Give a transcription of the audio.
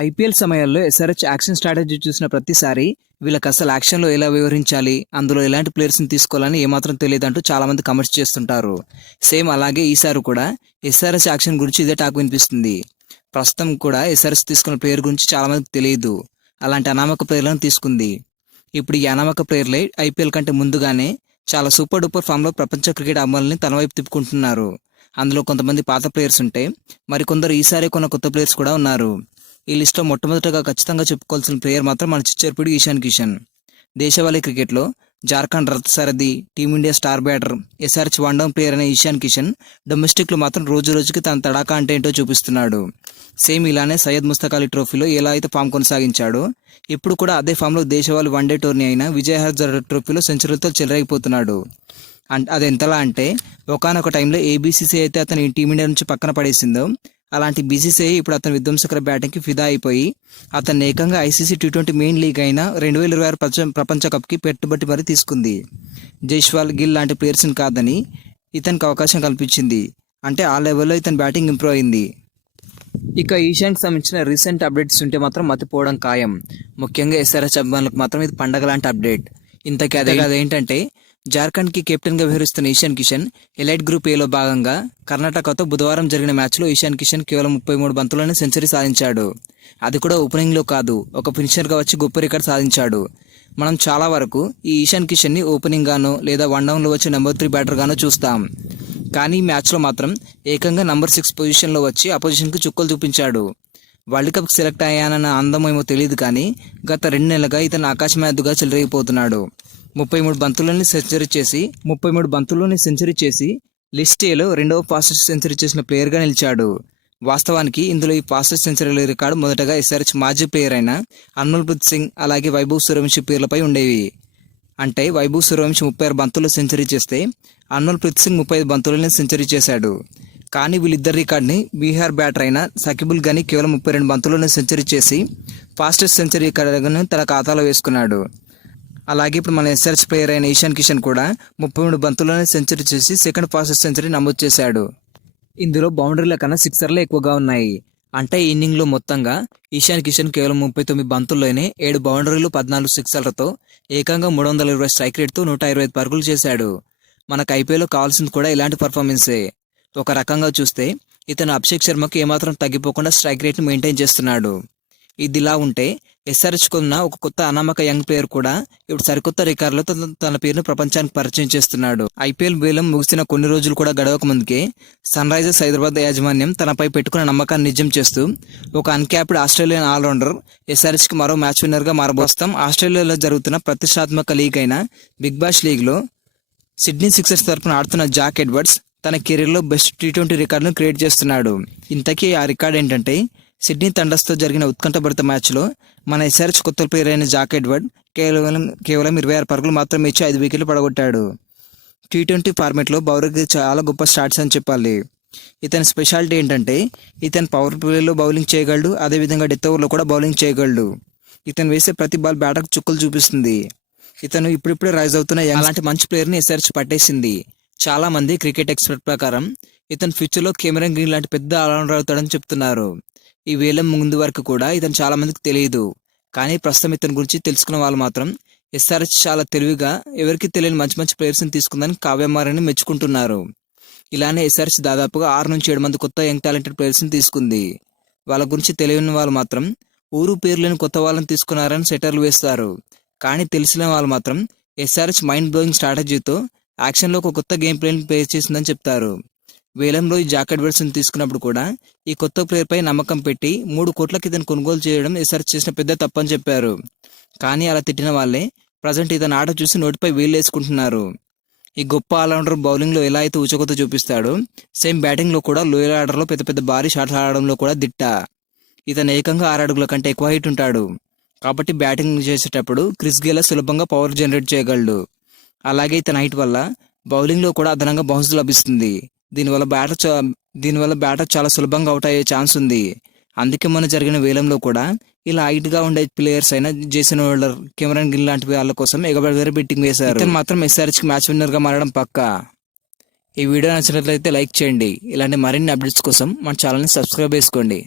IPL సమయాల్లో SRH action strategy చూసిన ప్రతిసారి వీళ్ళకి అసలు యాక్షన్లో ఎలా వివరించాలి అందులో ఎలాంటి ప్లేయర్స్ని తీసుకోవాలని ఏమాత్రం తెలియదంటూ అంటూ చాలామంది కమెంట్స్ చేస్తుంటారు. సేమ్ అలాగే ఈసారి కూడా ఎస్ఆర్హెచ్ యాక్షన్ గురించి ఇదే టాక్ వినిపిస్తుంది. ప్రస్తుతం కూడా ఎస్ఆర్హెచ్ తీసుకున్న ప్లేయర్ గురించి చాలామందికి తెలియదు. అలాంటి అనామక ప్లేయర్లను తీసుకుంది. ఇప్పుడు ఈ అనామక ప్లేయర్లే ఐపీఎల్ కంటే ముందుగానే చాలా సూపర్ డూపర్ ఫామ్లో ప్రపంచ క్రికెట్ అమ్మాలని తన వైపు తిప్పుకుంటున్నారు. అందులో కొంతమంది పాత ప్లేయర్స్ ఉంటే మరికొందరు ఈసారి కొన్న కొత్త ప్లేయర్స్ కూడా ఉన్నారు. ఈ లిస్ట్లో మొట్టమొదటగా ఖచ్చితంగా చెప్పుకోవాల్సిన ప్లేయర్ మాత్రం మన చిచ్చర్పిడి ఈశాన్ కిషన్. దేశవాళీ క్రికెట్లో జార్ఖండ్ రథసారథి టీమిండియా స్టార్ బ్యాటర్ ఎస్ఆర్చ్ వన్ ప్లేయర్ అనే ఈశాన్ కిషన్ డొమెస్టిక్లో మాత్రం రోజు రోజుకి తన తడాకా అంటే ఏంటో చూపిస్తున్నాడు. సేమ్ ఇలానే సయ్యద్ ముస్తక్ అలీ ట్రోఫీలో ఎలా అయితే ఫామ్ కొనసాగించాడో ఇప్పుడు కూడా అదే ఫామ్లో దేశవాళీ వన్డే టోర్నీ అయిన విజయ్ హజార్ ట్రోఫీలో సెంచరీలతో చెలరేగిపోతున్నాడు. అండ్ అది ఎంతలా అంటే ఒకనొక టైంలో ఏబీసీసీ అయితే అతని టీమిండియా నుంచి పక్కన పడేసిందో అలాంటి బీసీసీఐ ఇప్పుడు అతని విధ్వంసకర బ్యాటింగ్కి ఫిదా అయిపోయి అతన్ని ఏకంగా ICC T twenty main league అయిన రెండు వేల ఇరవై ఆరు ప్రపంచ ప్రపంచ కప్కి పెట్టుబడి మరీ తీసుకుంది. జైష్వాల్ గిల్ లాంటి ప్లేయర్స్ని కాదని ఇతనికి అవకాశం కల్పించింది. అంటే ఆ లెవెల్లో ఇతని బ్యాటింగ్ ఇంప్రూవ్ అయింది. ఇక ఈశాన్కి సంబంధించిన రీసెంట్ అప్డేట్స్ ఉంటే మాత్రం మతిపోవడం ఖాయం. ముఖ్యంగా ఎస్ఆర్హెచ్ అభిమానులకు మాత్రం ఇది పండగ లాంటి అప్డేట్. ఇంతకీ అదే అదేంటంటే జార్ఖండ్కి కెప్టెన్గా వ్యవహరిస్తున్న ఈశాన్ కిషన్ ఎలైట్ గ్రూప్ ఏలో భాగంగా కర్ణాటకతో బుధవారం జరిగిన మ్యాచ్లో ఈశాన్ కిషన్ కేవలం ముప్పై మూడు బంతుల్లోనే సెంచరీ సాధించాడు. అది కూడా ఓపెనింగ్లో కాదు ఒక ఫినిషర్గా వచ్చి గొప్ప రికార్డ్ సాధించాడు. మనం చాలా వరకు ఈ ఈశాన్ కిషన్ని ఓపెనింగ్ గానో లేదా వన్ డౌన్లో వచ్చి నెంబర్ త్రీ బ్యాటర్ గానో చూస్తాం. కానీ ఈ మ్యాచ్లో మాత్రం ఏకంగా నంబర్ సిక్స్ పొజిషన్లో వచ్చి అపోజిషన్కి చుక్కలు చూపించాడు. వరల్డ్ కప్కి సెలెక్ట్ అయ్యానన్న అందమేమో ఏమో తెలియదు కానీ గత రెండు నెలలుగా ఇతను ఆకాశమేద్దుగా చెలరేగిపోతున్నాడు. ముప్పై మూడు బంతులని సెంచరీ చేసి ముప్పై మూడు బంతుల్లోని సెంచరీ చేసి లిస్ట్ ఏలో రెండవ ఫాస్టెస్ట్ సెంచరీ చేసిన ప్లేయర్గా నిలిచాడు. వాస్తవానికి ఇందులో ఈ ఫాస్టెస్ట్ సెంచరీల రికార్డు మొదటగా ఎస్ఆర్హెచ్ మాజీ ప్లేయర్ అయిన అన్మల్ప్రీత్ సింగ్ అలాగే వైభవ్ సూర్యవంశీ పేర్లపై ఉండేవి. అంటే వైభవ్ సూర్యవంశీ ముప్పై ఆరు బంతుల్లో సెంచరీ చేస్తే అన్మల్ప్రీత్ సింగ్ ముప్పై ఐదు బంతులని సెంచరీ చేశాడు. కానీ వీళ్ళిద్దరి రికార్డ్ని బీహార్ బ్యాటర్ అయిన సకిబుల్ గని కేవలం ముప్పై రెండు బంతుల్లోనే సెంచరీ చేసి ఫాస్టెస్ట్ సెంచరీ రికార్డును తన ఖాతాలో వేసుకున్నాడు. అలాగే ఇప్పుడు మన ఎస్ఆర్హెచ్ ప్లేయర్ అయిన ఈశాన్ కిషన్ కూడా ముప్పై మూడు బంతుల్లోనే సెంచరీ చేసి సెకండ్ ఫాస్టెస్ట్ సెంచరీ నమోదు చేశాడు. ఇందులో బౌండరీల కన్నా సిక్సర్లే ఎక్కువగా ఉన్నాయి. అంటే ఈ ఇన్నింగ్లో మొత్తంగా ఈశాన్ కిషన్ కేవలం ముప్పై తొమ్మిది బంతుల్లోనే ఏడు బౌండరీలు పద్నాలుగు సిక్సర్లతో ఏకంగా మూడు వందల ఇరవై స్ట్రైక్ రేట్తో నూట ఇరవై ఐదు పరుగులు చేశాడు. మనకు ఐపీఎల్లో కావాల్సింది కూడా ఇలాంటి పర్ఫార్మెన్సే ఒక రకంగా చూస్తే ఇతను అభిషేక్ శర్మకు ఏమాత్రం తగ్గిపోకుండా స్ట్రైక్ రేట్ని మెయింటైన్ చేస్తున్నాడు. ఇదిలా ఉంటే ఎస్ఆర్హెచ్కున్న ఒక కొత్త అనామక యంగ్ ప్లేయర్ కూడా ఇప్పుడు సరికొత్త రికార్డులో తన తన పేరును ప్రపంచానికి పరిచయం చేస్తున్నాడు. ఐపీఎల్ వేలం ముగిసిన కొన్ని రోజులు కూడా గడవక ముందుకే సన్ రైజర్స్ హైదరాబాద్ యాజమాన్యం తనపై పెట్టుకున్న నమ్మకాన్ని నిజం చేస్తూ ఒక అన్క్యాప్డ్ ఆస్ట్రేలియన్ ఆల్రౌండర్ ఎస్ఆర్హెచ్కి మరో మ్యాచ్ విన్నర్గా మారబోస్తాం. ఆస్ట్రేలియాలో జరుగుతున్న ప్రతిష్టాత్మక లీగ్ అయిన బిగ్ బాష్ లీగ్లో సిడ్నీ సిక్సర్స్ తరపున ఆడుతున్న జాక్ ఎడ్వర్డ్స్ తన కెరీర్లో బెస్ట్ టీ ట్వంటీ రికార్డును క్రియేట్ చేస్తున్నాడు. ఇంతకీ ఆ రికార్డ్ ఏంటంటే సిడ్నీ తండస్తో జరిగిన ఉత్కంఠభరిత మ్యాచ్లో మన ఎస్ఆర్హెచ్ కొత్త ప్లేయర్ అయిన జాక్ ఎడ్వర్డ్ కేవలం కేవలం ఇరవై ఆరు పరుగులు మాత్రమే ఇచ్చి ఐదు వికెట్లు పడగొట్టాడు. టీ ట్వంటీ ఫార్మేట్లో బౌలర్కి చాలా గొప్ప స్టార్ట్స్ అని చెప్పాలి. ఇతని స్పెషాలిటీ ఏంటంటే ఇతను పవర్ ప్లేలో బౌలింగ్ చేయగలడు అదేవిధంగా డెత్ ఓవర్లో కూడా బౌలింగ్ చేయగలడు. ఇతను వేసే ప్రతి బాల్ బ్యాటర్కు చుక్కలు చూపిస్తుంది. ఇతను ఇప్పుడిప్పుడే రైజ్ అవుతున్న అలాంటి మంచి ప్లేయర్ని ఎస్ఆర్హెచ్ పట్టేసింది. చాలామంది క్రికెట్ ఎక్స్పర్ట్ ప్రకారం ఇతను ఫ్యూచర్లో కెమెరన్ గ్రీన్ లాంటి పెద్ద ఆల్రౌండర్ అవుతాడని చెప్తున్నారు. ఈ వేలం ముందు వరకు కూడా ఇతను చాలా మందికి తెలియదు కానీ ప్రస్తుతం ఇతని గురించి తెలుసుకున్న వాళ్ళు మాత్రం ఎస్ఆర్హెచ్ చాలా తెలివిగా ఎవరికి తెలియని మంచి మంచి ప్లేయర్స్ని తీసుకుందని కావ్యమారని మెచ్చుకుంటున్నారు. ఇలానే ఎస్ఆర్హెచ్ దాదాపుగా ఆరు నుంచి ఏడు మంది కొత్త యంగ్ టాలెంటెడ్ ప్లేయర్స్ని తీసుకుంది. వాళ్ళ గురించి తెలియని వాళ్ళు మాత్రం ఊరు పేరు లేని కొత్త వాళ్ళని తీసుకున్నారని సెటర్లు వేస్తారు. కానీ తెలిసిన వాళ్ళు మాత్రం ఎస్ఆర్హెచ్ మైండ్ బ్లోయింగ్ స్ట్రాటజీతో యాక్షన్లో ఒక కొత్త గేమ్ ప్లేని ప్లే చేసిందని చెప్తారు. వేలంలో ఈ జాకెట్ బెల్ట్స్ని తీసుకున్నప్పుడు కూడా ఈ కొత్త ప్లేయర్పై నమ్మకం పెట్టి మూడు కోట్లకి ఇతను కొనుగోలు చేయడం ఎస్ఆర్హెచ్ చేసిన పెద్ద తప్పని చెప్పారు. కానీ అలా తిట్టిన వాళ్ళే ప్రజెంట్ ఇతను ఆట చూసి నోటిపై వీలు వేసుకుంటున్నారు. ఈ గొప్ప ఆల్రౌండర్ బౌలింగ్లో ఎలా అయితే ఉచకొత చూపిస్తాడో సేమ్ బ్యాటింగ్లో కూడా లోయర్ ఆర్డర్లో పెద్ద పెద్ద భారీ షాట్లు ఆడడంలో కూడా దిట్ట. ఇతను ఏకంగా ఆరడుగుల కంటే ఎక్కువ హైట్ ఉంటాడు. కాబట్టి బ్యాటింగ్ చేసేటప్పుడు క్రిస్ గేలా సులభంగా పవర్ జనరేట్ చేయగలడు. అలాగే ఇతని హైట్ వల్ల బౌలింగ్లో కూడా అదనంగా బౌన్స్ లభిస్తుంది. దీనివల్ల బ్యాటర్ చా దీనివల్ల బ్యాటర్ చాలా సులభంగా అవుట్ అయ్యే ఛాన్స్ ఉంది. అందుకే మన జరిగిన వేలంలో కూడా ఇలా హైట్గా ఉండే ప్లేయర్స్ అయినా జేసన్ హోల్డర్ కెమెరాన్ గిల్ లాంటి వాళ్ళ కోసం ఎగబడి బెట్టింగ్ వేశారు. ఇతను మాత్రం ఎస్ఆర్హెచ్కి మ్యాచ్ విన్నర్గా మారడం పక్కా. ఈ వీడియో నచ్చినట్లయితే లైక్ చేయండి. ఇలాంటి మరిన్ని అప్డేట్స్ కోసం మన ఛానల్ని సబ్స్క్రైబ్ చేసుకోండి.